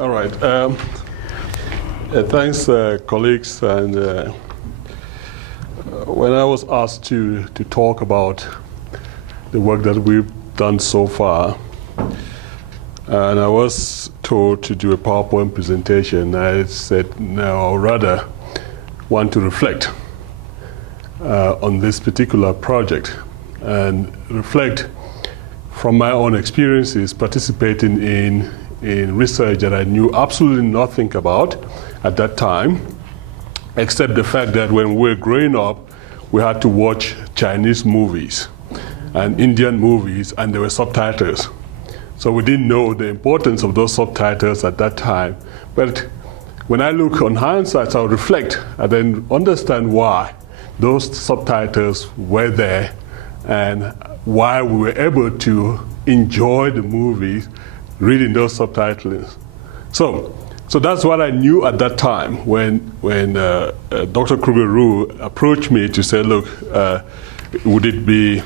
All right. Thanks, colleagues. And when I was asked to talk about the work that we've done so far, and I was told to do a PowerPoint presentation, I said, no, I'd rather want to reflect on this particular project and reflect from my own experiences participating in research that I knew absolutely nothing about at that time, except the fact that when we were growing up, we had to watch Chinese movies and Indian movies, and there were subtitles. So we didn't know the importance of those subtitles at that time. But when I look on hindsight, I'll reflect and then understand why those subtitles were there and why we were able to enjoy the movies reading those subtitles. So that's what I knew at that time when Dr. Kruger-Rue approached me to say, look, would it be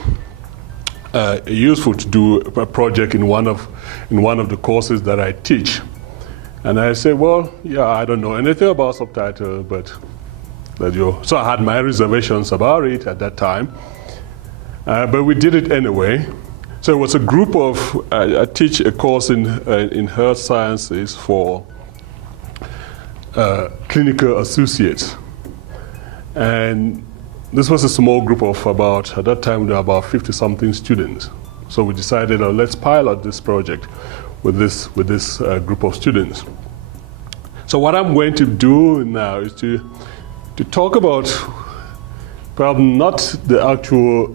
useful to do a project in one of the courses that I teach? And I said, well, yeah, I don't know anything about subtitles, but so I had my reservations about it at that time, but we did it anyway. So it was a group of, I teach a course in health sciences for clinical associates. And this was a small group of about, at that time there were about 50-something students. So we decided, let's pilot this project with this group of students. So what I'm going to do now is to talk about perhaps not the actual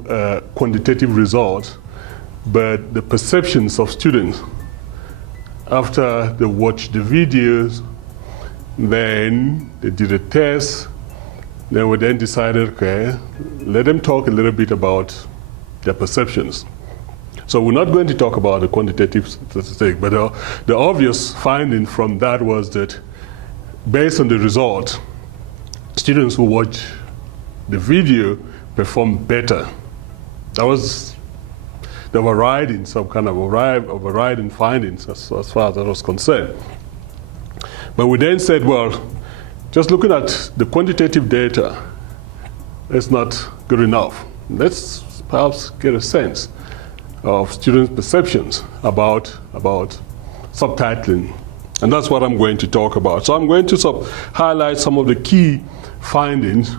quantitative results, but the perceptions of students after they watched the videos. Then they did a test. Then we then decided, okay, let them talk a little bit about their perceptions. So we're not going to talk about the quantitative statistic, but the obvious finding from that was that based on the result, students who watch the video perform better. That was the overriding, some kind of overriding findings as far as that was concerned. But we then said, well, just looking at the quantitative data is not good enough. Let's perhaps get a sense of students' perceptions about subtitling. And that's what I'm going to talk about. So I'm going to highlight some of the key findings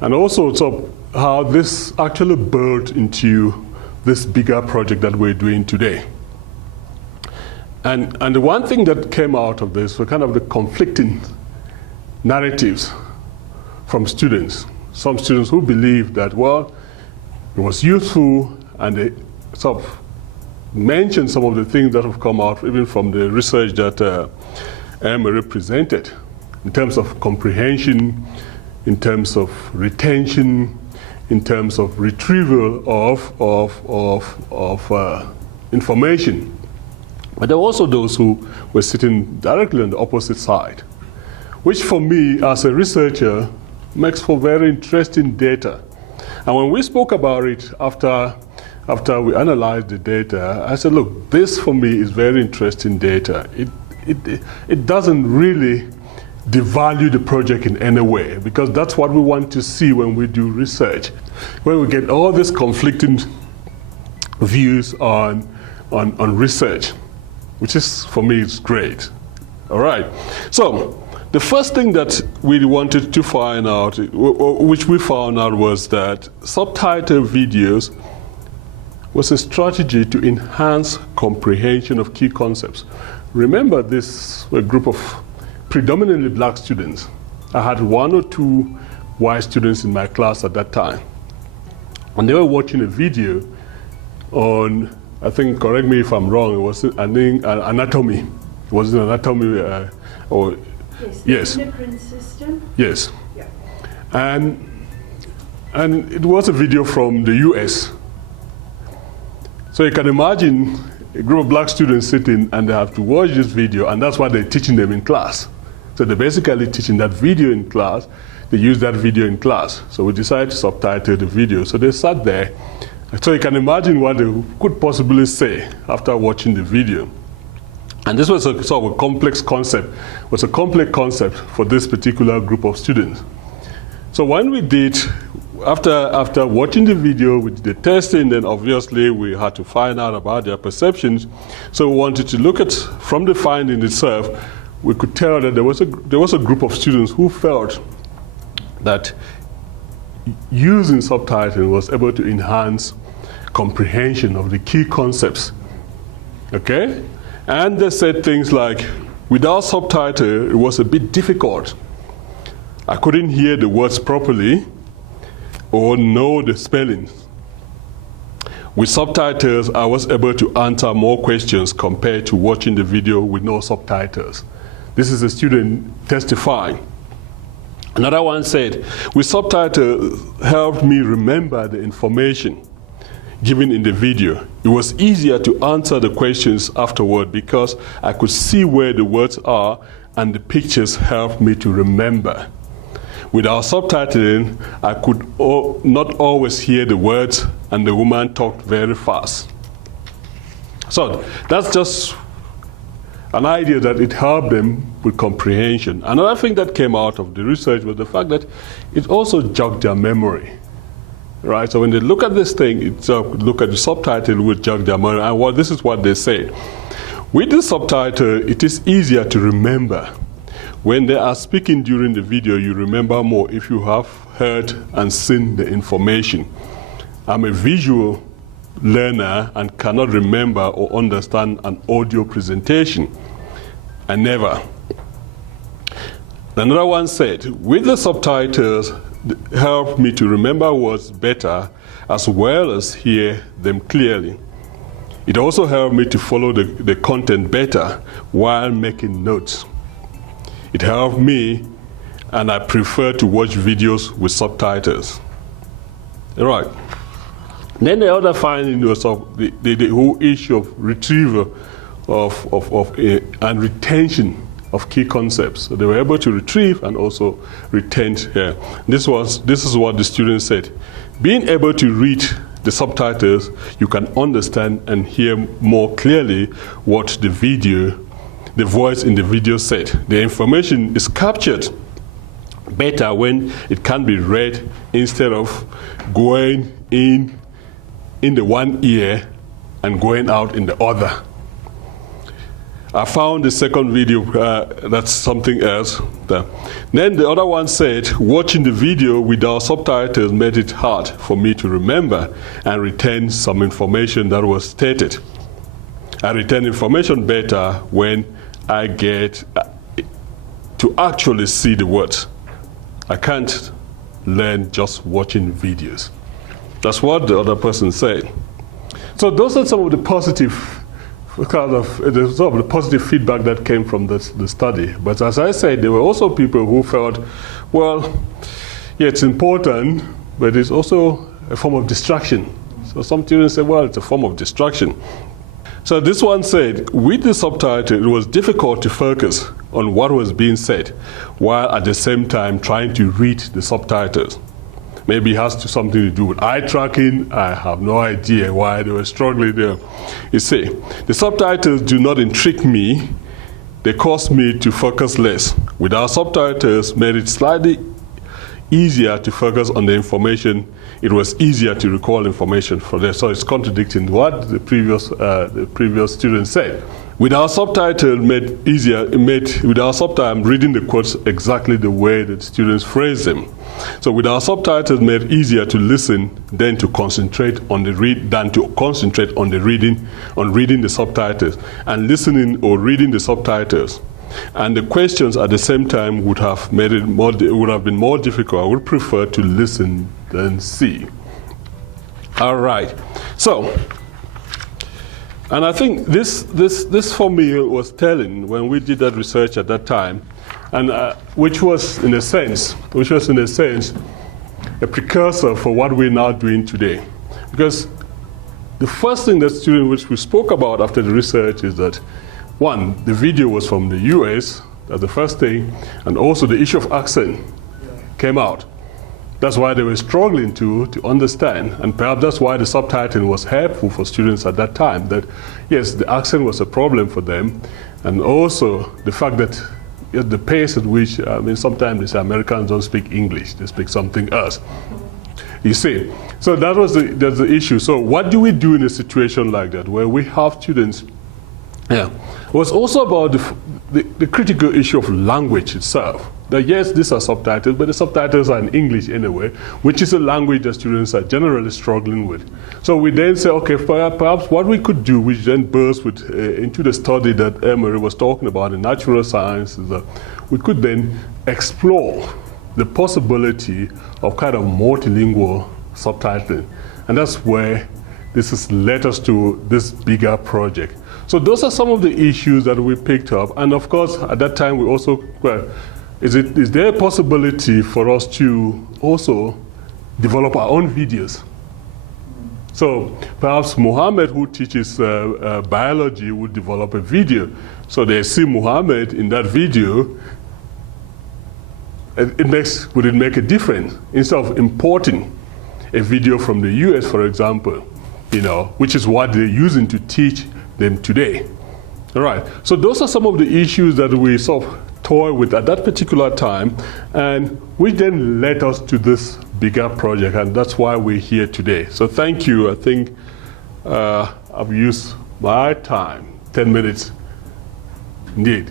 and also how this actually built into this bigger project that we're doing today. And the one thing that came out of this were kind of the conflicting narratives from students. Some students who believed that, well, it was useful, and they mentioned some of the things that have come out even from the research that Emery presented in terms of comprehension, in terms of retention, in terms of retrieval of information. But there were also those who were sitting directly on the opposite side, which for me as a researcher makes for very interesting data. And when we spoke about it after we analyzed the data, I said, look, this for me is very interesting data. It doesn't really devalue the project in any way, because that's what we want to see when we do research, when we get all these conflicting views on research, which is, for me, it's great. All right. So the first thing that we wanted to find out, which we found out, was that subtitle videos was a strategy to enhance comprehension of key concepts. Remember, this was a group of predominantly black students. I had 1 or 2 white students in my class at that time. And they were watching a video on, I think, correct me if I'm wrong, it was anatomy. It was an anatomy, or yes. The endocrine system? Yes. Yeah. And it was a video from the US. So you can imagine a group of black students sitting and they have to watch this video, and that's what they're teaching them in class. So they're basically teaching that video in class. They use that video in class. So we decided to subtitle the video. So they sat there. So you can imagine what they could possibly say after watching the video. And this was a sort of a complex concept, for this particular group of students. So when we did, after watching the video, we did the testing, then obviously we had to find out about their perceptions. So we wanted to look at, from the finding itself, we could tell that there was a group of students who felt that using subtitling was able to enhance comprehension of the key concepts. Okay? And they said things like, without subtitle, it was a bit difficult. I couldn't hear the words properly or know the spellings. With subtitles, I was able to answer more questions compared to watching the video with no subtitles. This is a student testifying. Another one said, with subtitles helped me remember the information given in the video. It was easier to answer the questions afterward because I could see where the words are and the pictures helped me to remember. Without subtitling, I could not always hear the words and the woman talked very fast. So that's just an idea that it helped them with comprehension. Another thing that came out of the research was the fact that it also jogged their memory. Right, so when they look at this thing, look at the subtitle, it would jog their memory. And this is what they say. With the subtitle, it is easier to remember. When they are speaking during the video, you remember more if you have heard and seen the information. I'm a visual learner and cannot remember or understand an audio presentation. I never. Another one said, with the subtitles, helped me to remember words better as well as hear them clearly. It also helped me to follow the content better while making notes. It helped me, and I prefer to watch videos with subtitles. All right. Then the other finding was of the whole issue of retrieval and retention of key concepts. So they were able to retrieve and also retain here. This is what the students said. Being able to read the subtitles, you can understand and hear more clearly what the voice in the video said. The information is captured better when it can be read instead of going in the one ear and going out in the other. I found the second video, that's something else. Then the other one said, watching the video without subtitles made it hard for me to remember and retain some information that was stated. I retain information better when I get to actually see the words. I can't learn just watching videos. That's what the other person said. So those are some of the positive feedback that came from the study. But as I said, there were also people who felt, well, yeah, it's important, but it's also a form of distraction. So some students say, well, it's a form of distraction. So this one said, with the subtitle, it was difficult to focus on what was being said, while at the same time trying to read the subtitles. Maybe it has something to do with eye tracking. I have no idea why they were struggling there. You see, the subtitles do not intrigue me. They cause me to focus less. Without subtitles, made it slightly easier to focus on the information. It was easier to recall information from there. So it's contradicting what the previous student said. Without subtitles, without subtitles, I'm reading the quotes exactly the way that students phrase them. So without subtitles, made it easier to listen than to concentrate on the reading the subtitles, and listening or reading the subtitles. And the questions at the same time would have been more difficult. I would prefer to listen than see. All right. So, and I think this for me was telling when we did that research at that time, and which was in a sense a precursor for what we're now doing today. Because the first thing that students which we spoke about after the research is that, one, the video was from the US, that's the first thing, and also the issue of accent came out. That's why they were struggling to understand, and perhaps that's why the subtitling was helpful for students at that time, that yes, the accent was a problem for them, and also the fact that the pace at which, I mean, sometimes these Americans don't speak English, they speak something else. You see, so that's the issue. So what do we do in a situation like that, where we have students? Yeah, it was also about the critical issue of language itself. That yes, these are subtitles, but the subtitles are in English anyway, which is a language that students are generally struggling with. So we then say, okay, perhaps what we could do, which then bursts into the study that Emery was talking about in natural sciences, that we could then explore the possibility of kind of multilingual subtitling. And that's where this has led us to this bigger project. So those are some of the issues that we picked up. And of course, at that time, we also, well, is there a possibility for us to also develop our own videos? So perhaps Mohammed, who teaches biology, would develop a video. So they see Mohammed in that video. Would it make a difference? Instead of importing a video from the US, for example, you know, which is what they're using to teach them today. All right, so those are some of the issues that we sort of toy with at that particular time, and which then led us to this bigger project, and that's why we're here today. So thank you. I think I've used my time, 10 minutes indeed.